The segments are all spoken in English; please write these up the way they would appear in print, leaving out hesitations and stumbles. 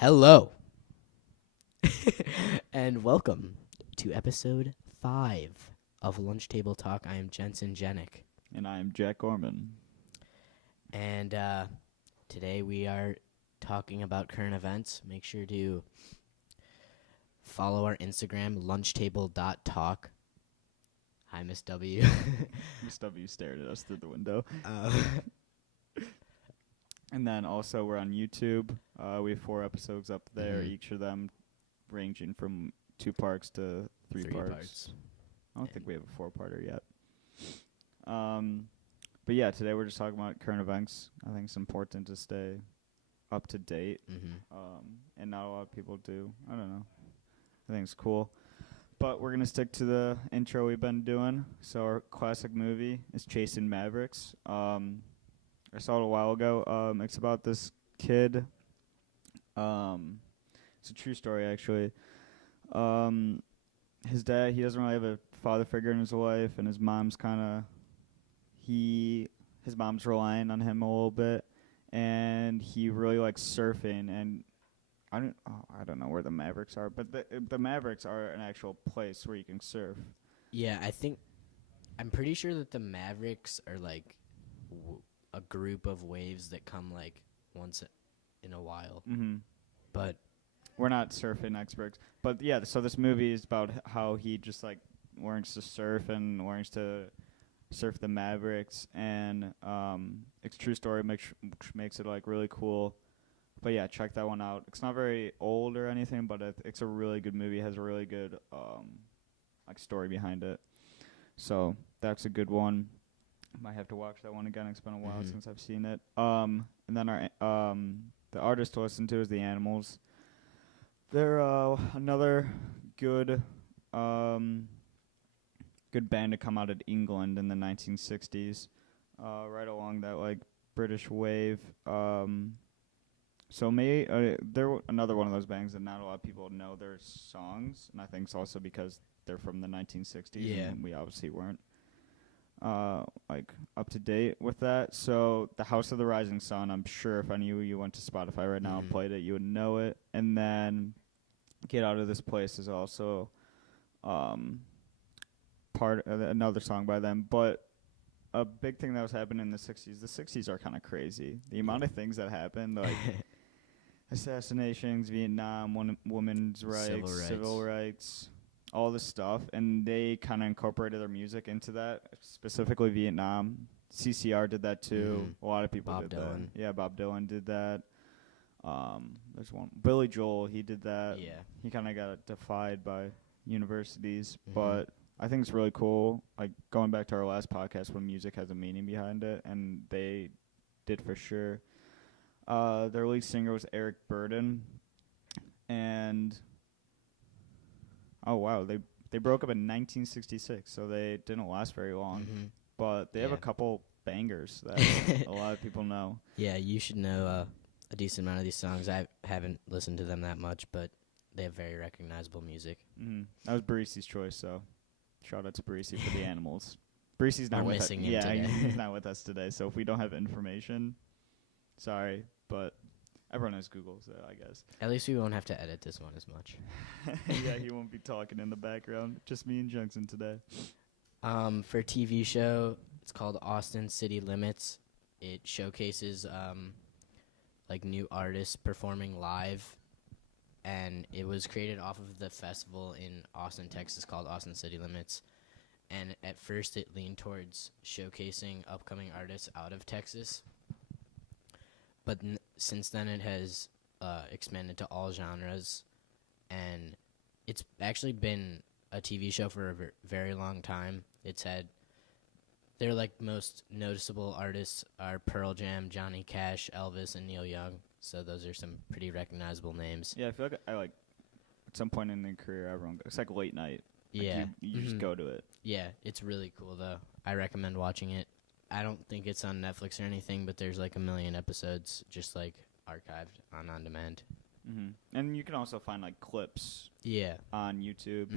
Hello, and welcome to episode 5 of Lunch Table Talk. I am Jensen Jenick, And I am Jack Orman. and today we are talking about current events. Make sure to follow our Instagram, lunchtable.talk. Hi, Miss W. Miss W stared at us through the window. uh, And then also we're on YouTube. We have 4 episodes up there, Mhm. each of them ranging from 2 parts to 3 parts. I don't think we have a 4-parter yet. But yeah, today we're just talking about current events. I think it's important to stay up to date. And not a lot of people do. I don't know. I think it's cool. But we're going to stick to the intro we've been doing. So our classic movie is Chasing Mavericks. I saw it a while ago. It's about this kid. It's a true story, actually. His dad, he doesn't really have a father figure in his life, and his mom's his mom's relying on him a little bit, and he really likes surfing. And I don't know where the Mavericks are, but the Mavericks are an actual place where you can surf. Yeah, I'm pretty sure that the Mavericks are like a group of waves that come like once in a while. Mm-hmm. But We're not surfing experts, but yeah. So this movie is about how he just like learns to surf and learns to surf the Mavericks, and it's a true story, which makes it like really cool. But yeah, check that one out. It's not very old or anything, but it's a really good movie. It has a really good like story behind it. So that's a good one. Might have to watch that one again. It's been a while since I've seen it. And then the artist to listen to is the Animals. They're another good good band to come out of England in the 1960s, right along that like British wave. So they're another one of those bands that not a lot of people know their songs, and I think it's also because they're from the 1960s, Yeah. and we obviously weren't like up to date with that. So the House of the Rising Sun, I'm sure if any of you went to Spotify right now and played it, you would know it. And then Get Out of This Place is also part of another song by them. But a big thing that was happening in the 60s are kind of crazy. The amount of things that happened, like assassinations, Vietnam, women's rights, civil rights, all this stuff, and they kind of incorporated their music into that, specifically Vietnam. CCR did that too. A lot of people Bob did Dylan. that. Yeah, Bob Dylan did that. There's one. Billy Joel, he did that. Yeah. He kind of got defied by universities, but I think it's really cool. Like going back to our last podcast, when music has a meaning behind it, and they did for sure. Their lead singer was Eric Burden, and oh wow, they broke up in 1966, so they didn't last very long. But they have a couple bangers that a lot of people know. Yeah, you should know a decent amount of these songs. I haven't listened to them that much, but they have very recognizable music. That was Barisi's choice, so shout out to Barisi for the Animals. Barisi's not We're with us. missing him Yeah, today. he's not with us today, so if we don't have information, sorry, but everyone has Google, so I guess. At least we won't have to edit this one as much. Yeah, he won't be talking in the background. Just me and Junction today. For TV show, it's called Austin City Limits. It showcases like new artists performing live, and it was created off of the festival in Austin, Texas called Austin City Limits. And at first it leaned towards showcasing upcoming artists out of Texas, but since then it has expanded to all genres, and it's actually been a TV show for a very long time. It's had their like most noticeable artists are Pearl Jam, Johnny Cash, Elvis, and Neil Young. So those are some pretty recognizable names. Yeah, I feel like I like at some point in their career, it's like late night. Like Yeah, you just go to it. Yeah, it's really cool though. I recommend watching it. I don't think it's on Netflix or anything, but there's like 1 million episodes just like archived on demand. And you can also find like clips. Yeah. On YouTube.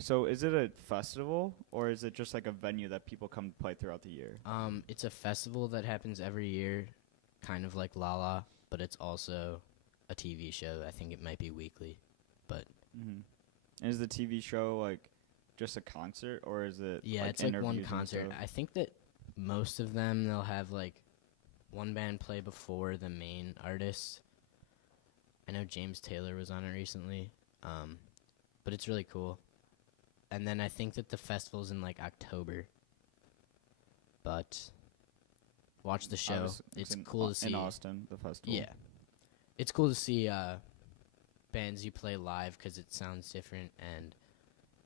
So is it a festival, or is it just like a venue that people come play throughout the year? It's a festival that happens every year, kind of like Lala. but it's also a TV show. I think it might be weekly, but Is the TV show like just a concert, or is it yeah, like it's like one interviews and concert. stuff? I think that most of them they'll have like one band play before the main artist. I know James Taylor was on it recently, but it's really cool. And then I think that the festival's in like October. But watch the show. It's cool to see. in Austin, the festival. Yeah, it's cool to see bands you play live because it sounds different and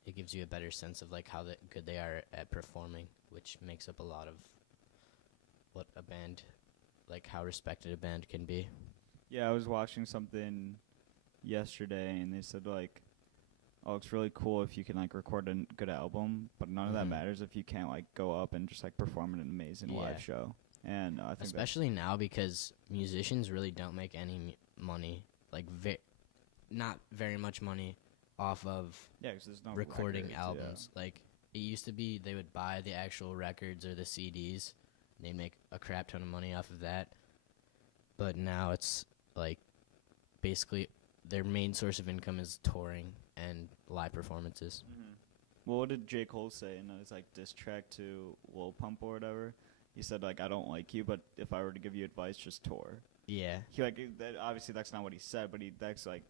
it gives you a better sense of like how good they are at performing, which makes up a lot of what a band, like how respected a band can be. Yeah, I was watching something yesterday, and they said like, "Oh, it's really cool if you can like record a good album, but none of that matters if you can't like go up and just like perform an amazing live show." And I think especially now because musicians really don't make any money, like not very much money, off of because there's no recording records, albums. Like it used to be, they would buy the actual records or the CDs. And they'd make a crap ton of money off of that. But now it's like basically their main source of income is touring and live performances. Well, what did J. Cole say in his like diss track to Lil Pump or whatever? He said like, "I don't like you, but if I were to give you advice, just tour." Yeah. He like obviously that's not what he said, but that's like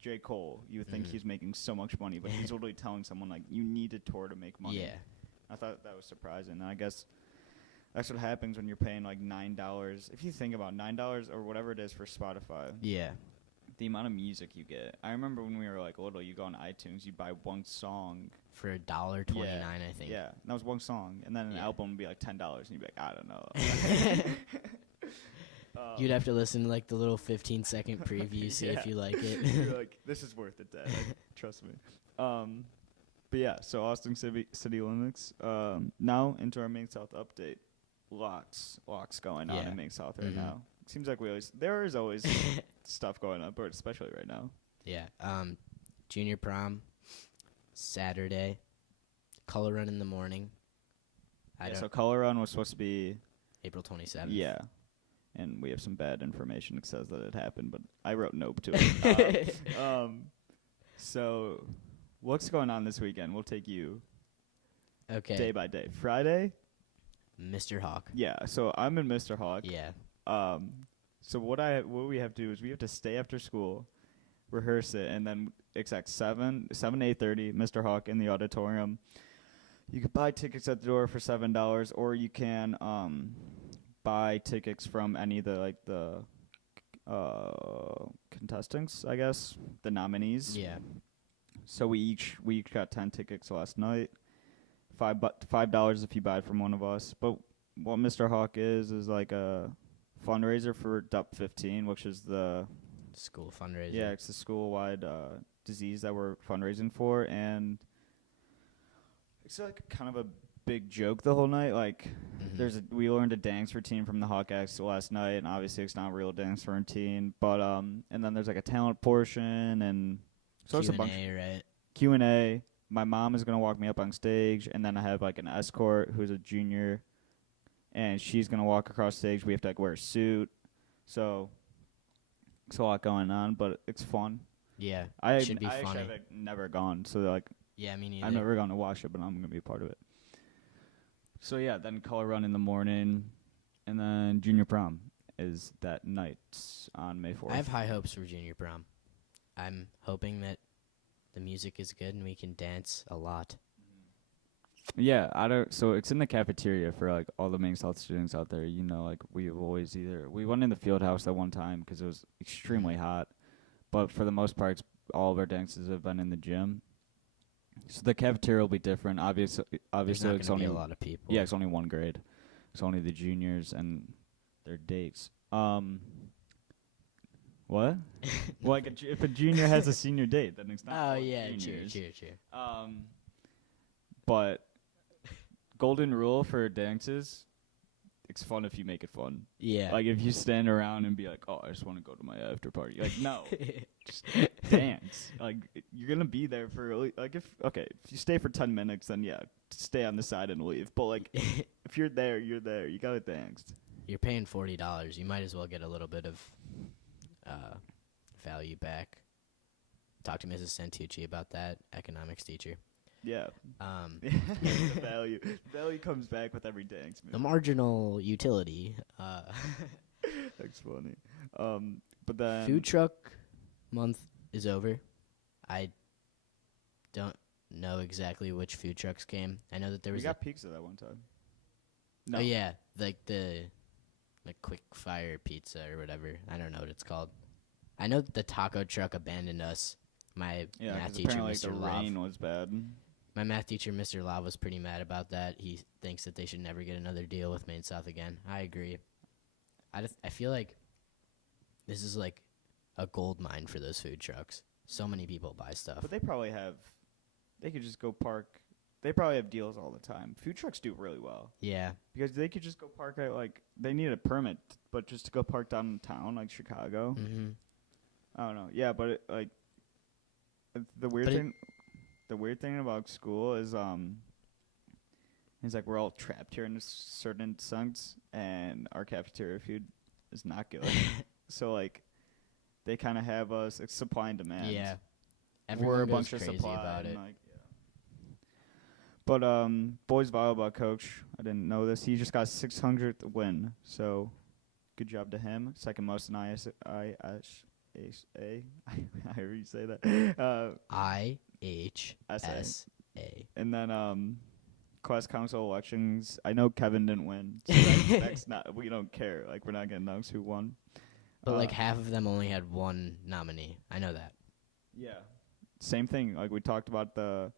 J. Cole. You would think he's making so much money, but he's literally telling someone like, "You need to tour to make money." Yeah. I thought that was surprising. And I guess that's what happens when you're paying like $9. If you think about $9 or whatever it is for Spotify. Yeah. The amount of music you get. I remember when we were like little, you go on iTunes, you buy one song for $1.29, I think. Yeah, that was one song, and then an album would be like $10, and you'd be like, I don't know. You'd have to listen to like the little 15-second preview, see if you like it. You're like, this is worth it, Dad. Like, trust me. But yeah, so Austin City Limits. Now into our Main South update. Lots going on in Main South right now. Seems like there is always stuff going on, but especially right now. Yeah. Junior prom, Saturday. Color run in the morning. So Color Run was supposed to be April 27th. Yeah. And we have some bad information that says that it happened, but I wrote nope to it. So what's going on this weekend? We'll take you day by day. Friday? Mr. Hawk. Yeah, so I'm in Mr. Hawk. Yeah. So what we have to do is we have to stay after school, rehearse it, and then exact 7 to 8:30, Mr. Hawk in the auditorium. You can buy tickets at the door for $7, or you can buy tickets from any of the contestants, I guess, the nominees. Yeah. So we each got 10 tickets last night. $5 if you buy it from one of us. But what Mr. Hawk is like a fundraiser for DUP 15, which is the school fundraiser. Yeah, it's the school-wide disease that we're fundraising for, and it's like kind of a big joke the whole night. Like, we learned a dance routine from the Hawkeyes last night, and obviously it's not a real dance routine. But and then there's like a talent portion, and so it's a bunch. Q&A, right? Q&A. My mom is gonna walk me up on stage, and then I have like an escort who's a junior, and she's gonna walk across stage. We have to like wear a suit, so it's a lot going on, but it's fun. Yeah, it should be funny. Actually have never gone, so like. Yeah, me neither. I've never gone to watch it, but I'm gonna be a part of it. So yeah, then Color Run in the morning, and then Junior Prom is that night on May 4th. I have high hopes for Junior Prom. I'm hoping that the music is good and we can dance a lot. Yeah, so it's in the cafeteria for like all the Main South students out there. You know, like we went in the field house that one time because it was extremely hot, but for the most part, all of our dances have been in the gym. So the cafeteria will be different. Obviously, it's only a lot of people. Yeah, it's only one grade. It's only the juniors and their dates. What? Well, like if a junior has a senior date, then it's not. Oh yeah, true. But golden rule for dances: it's fun if you make it fun. Yeah. Like if you stand around and be like, "Oh, I just want to go to my after party." Like no, just dance. Like you're gonna be there for like if you stay for 10 minutes, then yeah, stay on the side and leave. But like if you're there, you're there. You gotta dance. you're paying $40. You might as well get a little bit of value back. Talk to Mrs. Santucci about that, economics teacher. Yeah. The value comes back with every dance move. The marginal utility. That's funny. But then Food truck month is over. I don't know exactly which food trucks came. I know that there we was got pizza that one time. oh yeah, like the quick fire pizza or whatever. I don't know what it's called. I know that the taco truck abandoned us. My Yeah, math 'cause teacher, apparently Mr. the Love. rain was bad. My math teacher, Mr. Love, was pretty mad about that. He thinks that they should never get another deal with Maine South again. I agree. I feel like this is like a gold mine for those food trucks. So many people buy stuff. But they probably have. They could just go park. They probably have deals all the time. Food trucks do really well Yeah. because they could just go park at like they need a permit, but just to go park downtown like Chicago. Mm-hmm. I don't know. Yeah, but the weird But it- thing, the weird thing about school is like we're all trapped here in a certain sense, and our cafeteria food is not good. So like, they kind of have us supply and demand. Yeah. We're Everyone a goes bunch of crazy supply about and, it. like, yeah. But boys volleyball coach, I didn't know this. He just got 600th win. So, good job to him. Second most in ISA. However you say that. IHSA. And then class council elections. I know Kevin didn't win. So that's not. We don't care. Like we're not gonna announce who won. But like half of them only had one nominee. I know that. Yeah. Same thing. Like we talked about the.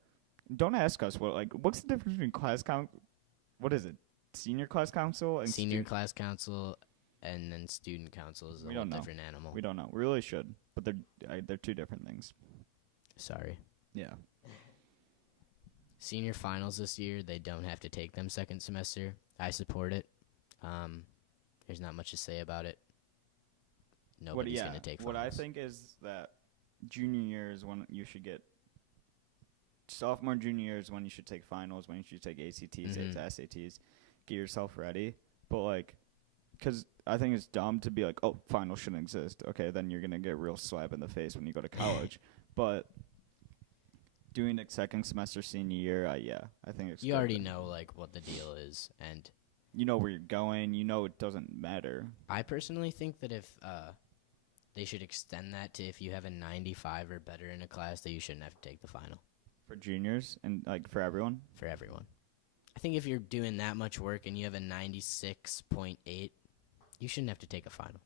Don't ask us what's the difference between class council? What is it? Senior class council and Senior class council and then student council is a We whole don't know. different animal. We don't know. We really should, but they're two different things. Sorry. Yeah. Senior finals this year, they don't have to take them second semester. I support it. There's not much to say about it. Nobody's going to take finals. What I think is that junior year is when you should get sophomore, junior year is when you should take finals, when you should take ACTs, SATs, get yourself ready. But like, because I think it's dumb to be like, oh, finals shouldn't exist. Okay, then you're gonna get a real slap in the face when you go to college. But doing it second semester senior year, I think it's. You good. already know like what the deal is, and You know where you're going. You know it doesn't matter. I personally think that if they should extend that to if you have a 95 or better in a class, that you shouldn't have to take the final For juniors and like for everyone. for everyone. I think if you're doing that much work and you have a 96.8, you shouldn't have to take a final.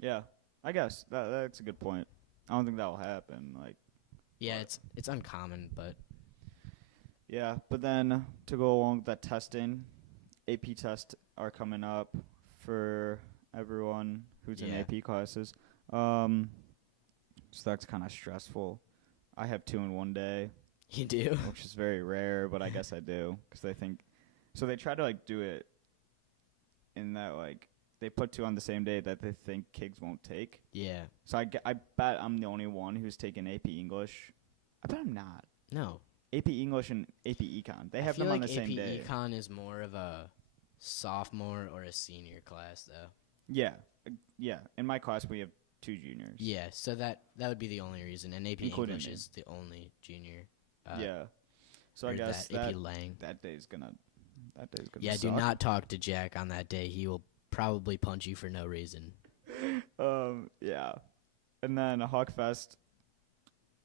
Yeah, I guess that's a good point. I don't think that will happen. Like, Yeah, it's uncommon, but yeah, but then to go along with that testing, AP tests are coming up for everyone who's in Yeah. AP classes. So that's kind of stressful. I have 2 in one day, you do. which is very rare, but I guess I do because they think. So they try to like do it in that like they put 2 on the same day that they think kids won't take. Yeah. So I bet I'm the only one who's taking AP English. I bet I'm not. No. AP English and AP Econ. They have I feel them on like the same AP day. Econ is more of a sophomore or a senior class, though. Yeah. Yeah. In my class, we have 2 juniors. Yeah, so that would be the only reason. And AP Including English me. is the only junior. Yeah. So or I guess that AP Lang. that day's gonna Yeah, do suck. not talk to Jack on that day. He will probably punch you for no reason. Yeah. And then Hawkfest.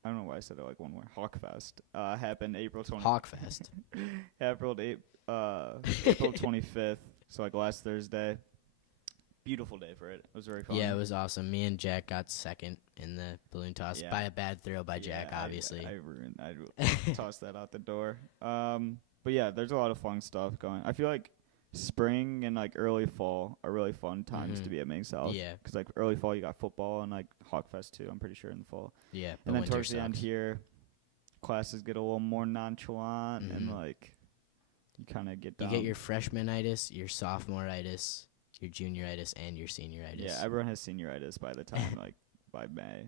I don't know why I said it like one more. Hawkfest happened April 20th. Hawkfest. April 25th. So like last Thursday. Beautiful day for it. It was very fun. Yeah, it was awesome. Me and Jack got second in the balloon toss Yeah. by a bad throw by Jack, Yeah, obviously. I tossed that out the door. But yeah, there's a lot of fun stuff going. I feel like spring and like early fall are really fun times to be at Maine South. Yeah. Because like early fall you got football and like Hawkfest too. I'm pretty sure in the fall. Yeah, but And then winter towards the end sucks. here, classes get a little more nonchalant and like you kind of get You down. get your freshmanitis, your sophomore-itis, your junioritis, and your senioritis. Yeah, everyone has senioritis by the time like by May.